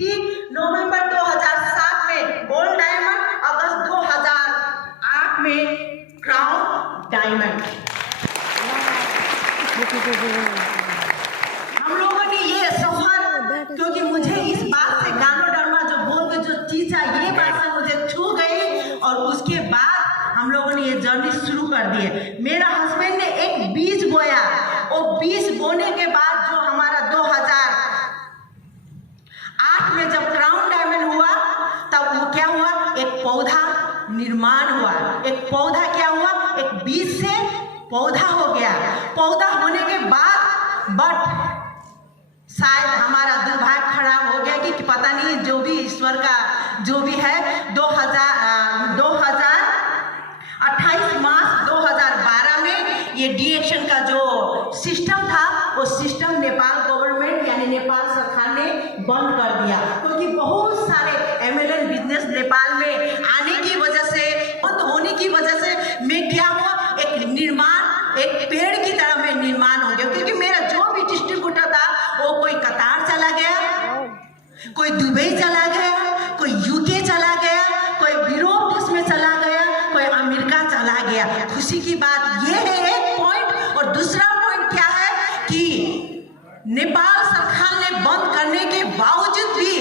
थी। नवंबर 2007 में gold diamond, अगस्त 2008 में क्राउन डायमंड। हम लोगों ने ये सफर, क्योंकि मुझे इस बात से गानोडर्मा जो बोल के जो चीज है, ये बात से मुझे छू गई और उसके बाद हम लोगों ने ये जर्नी शुरू कर दी है। मेरा हस्बैंड ने एक बीज बोया, वो बीज बोने के बाद जो हमारा 2008 में जब क्राउन डायमंड हुआ, तब वो क्या हुआ, एक पौधा निर्माण हुआ। एक पौधा क्या हुआ, एक बीज से पौधा हो गया। पौधा होने के बाद बट शायद हमारा दुर्भाग्य खराब हो गया कि पता नहीं, जो भी ईश्वर का जो भी है, 28 मार्च 2012 में ये डीएक्शन का जो सिस्टम था, वो सिस्टम नेपाल गवर्नमेंट यानी नेपाल सरकार ने बंद कर दिया, क्योंकि बहुत सारे एमएलएन बिजनेस नेपाल में आने की वजह से, बंद होने की वजह से मैं क्या हुआ, एक निर्माण, एक पेड़ की तरह में निर्माण हो गया। क्योंकि मेरा जो भी डिस्ट्रीब्यूटर था, वो कोई कतार चला गया, कोई दुबई चला गया, कोई यूके चला गया, कोई यूरोप देश में चला गया, कोई अमेरिका चला गया। खुशी की बात ये है, एक पॉइंट। और दूसरा पॉइंट क्या है कि नेपाल सरकार ने बंद करने के बावजूद भी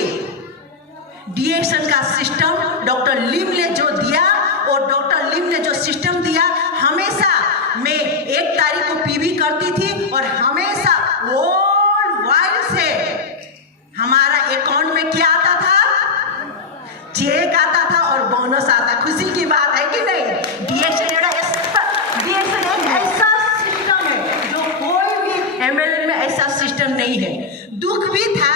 डीएक्शन का सिस्टम डॉक्टर लिम ने जो दिया, और डॉक्टर लिम ने जो सिस्टम दिया, हमेशा मैं 1 तारीख को पीवी करती थी और हमेशा वर्ल्ड वाइड से हमारा अकाउंट में क्या आता था, चेक आता था और बोनस आता। खुशी की बात है कि नहीं। डीएक्शन एक ऐसा सिस्टम है जो कोई भी एमएलए में ऐसा सिस्टम नहीं है। दुख भी था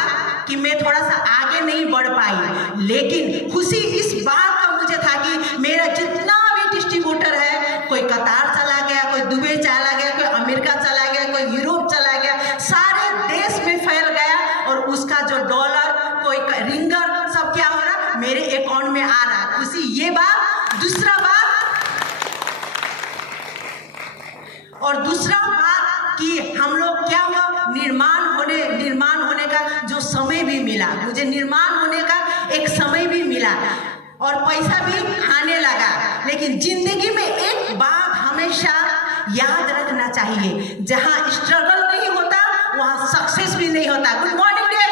कि मैं थोड़ा सा आगे नहीं बढ़ पाई, लेकिन खुशी इस बात का मुझे था कि मेरा जितना भी डिस्ट्रीब्यूटर है, कोई कतार चला गया, कोई दुबई चला गया, कोई अमेरिका चला गया, कोई यूरोप चला गया, सारे देश में फैल गया, और उसका जो डॉलर, कोई रिंगर, सब क्या हो रहा, मेरे अकाउंट में आ रहा। खुशी ये बात। दूसरा बात कि हम लोग क्या हुआ, निर्माण होने का जो समय भी मिला, मुझे निर्माण होने का एक समय भी मिला और पैसा भी आने लगा। लेकिन जिंदगी में एक बात हमेशा याद रखना चाहिए, जहां स्ट्रगल नहीं होता वहां सक्सेस भी नहीं होता। गुड मॉर्निंग डियर,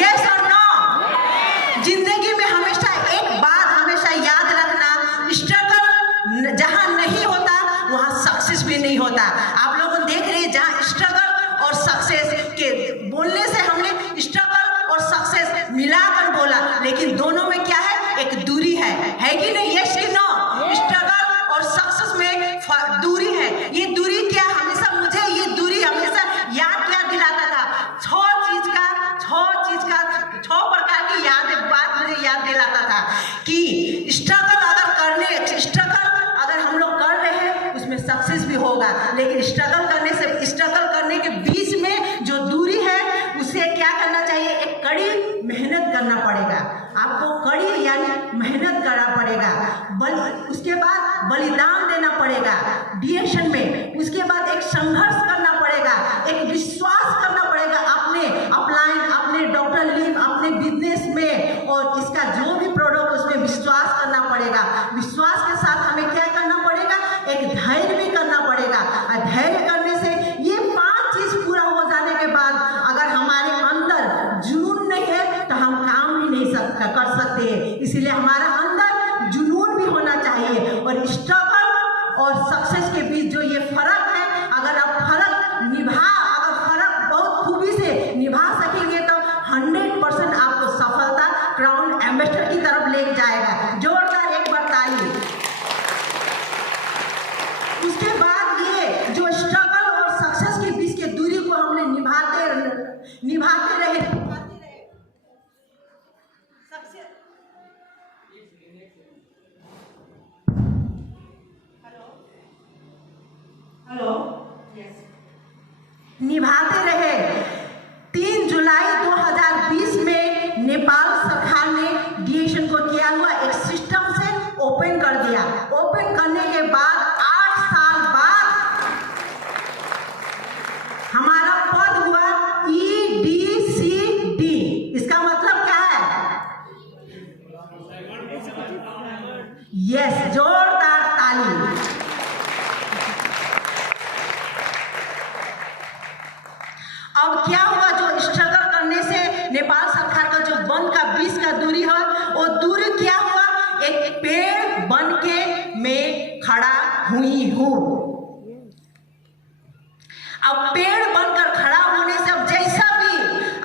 यस और नो। जिंदगी में हमेशा एक बात हमेशा याद रखना, स्ट्रगल जहां नहीं होता वहां सक्सेस भी नहीं होता। आप लोग देख रहे हैं, जहां स्ट्रगल और सक्सेस के बोलने से हमने स्ट्रगल और सक्सेस मिलाकर बोला, लेकिन दोनों में क्या है, एक दूरी है कि नहीं, यस कि नो। स्ट्रगल और सक्सेस में दूरी है। ये दूरी क्या, हमेशा मुझे ये दूरी हमेशा याद क्या दिलाता था, 6 प्रकार की बात मुझे याद दिलाता था कि स्ट्रगल अगर हम लोग कर रहे हैं, उसमें सक्सेस भी होगा, लेकिन स्ट्रगल करने के बीच में जो दूरी है, उसे क्या करना चाहिए, एक कड़ी मेहनत करना पड़ेगा। आपको कड़ी यानी मेहनत करना पड़ेगा, उसके बाद बलिदान देना पड़ेगा डीएक्शन में, उसके बाद एक संघर्ष करना पड़ेगा, एक विश्वास करना पड़ेगा अपने अपलाइन, अपने डॉक्टर लिम, अपने बिजनेस में, और इसका जो भी प्रोडक्ट उसमें विश्वास करना पड़ेगा। विश्वास के साथ हमें क्या करना पड़ेगा, एक धैर्य भी करना पड़ेगा। और धैर्य करने से ये 5 चीज पूरा हो जाने के बाद अगर हमारे अंदर जुनून नहीं है तो हम काम भी नहीं कर सकते हैं। इसलिए हमारा अंदर जुनून भी होना चाहिए। और स्ट्रगल और सक्सेस के बीच जो ये फर्क है, अगर आप फर्क बहुत खूबी से निभा सकेंगे तो 100% आपको सफलता क्राउन एम्बेसडर की तरफ ले जाएगा। जोरदार एक बार ताली। उसके बाद ये जो स्ट्रगल और सक्सेस के बीच के दूरी को हमने निभाते रहे। हेलो, यस, निभाते रहे। 3 जुलाई 2020 में नेपाल सरकार ने डीएक्शन को किया हुआ एक सिस्टम से ओपन कर दिया। ओपन करने के बाद 8 साल बाद हमारा पद हुआ EDCD। इसका मतलब यस, जोरदार ताली। अब क्या हुआ, जो स्ट्रगल करने से नेपाल सरकार का जो वन का 20 का दूरी है, वो दूरी क्या हुआ, एक पेड़ बन के मैं खड़ा हुई हूं। अब पेड़ बनकर खड़ा होने से अब जैसा भी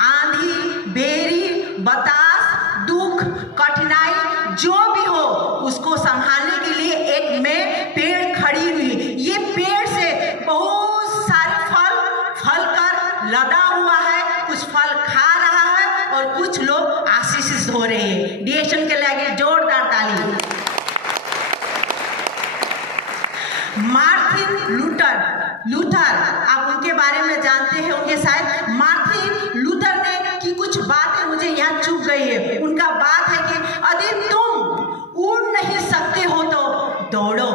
आंधी, बेरी, बतास, दुख, कठिनाई जो भी हो, उसको संभालने के लिए एक मैं पेड़ खड़ी हुई। ये पेड़ से बहुत सारे फल कर लदा हुआ है, कुछ फल खा रहा है और कुछ लोग आशीषित हो रहे हैं। डीएशन के लिए जोरदार ताली। मार्टिन लूथर, आप उनके बारे में जानते होंगे शायद। मार्टिन लूथर ने की कुछ बातें मुझे यहाँ चुभ गई है। उनका बात है कि यदि तुम उड़ नहीं सकते हो तो दौड़ो,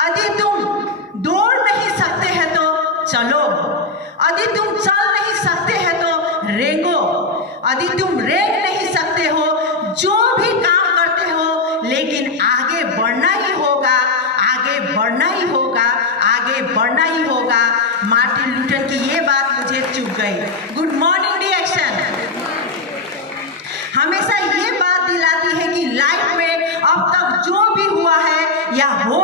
यदि तुम दौड़ नहीं सकते हैं तो चलो, यदि तुम चल नहीं सकते हैं तो रेंगो, यदि तुम रेंग नहीं सकते हो, जो भी काम करते हो, लेकिन आगे बढ़ना ही होगा, आगे बढ़ना ही होगा, आगे बढ़ना ही होगा। मार्टिन लूथर की ये बात मुझे चुभ गई। गुड मॉर्निंग डीएक्शन हमेशा ये बात दिलाती है कि लाइफ में अब तक जो भी हुआ है या हो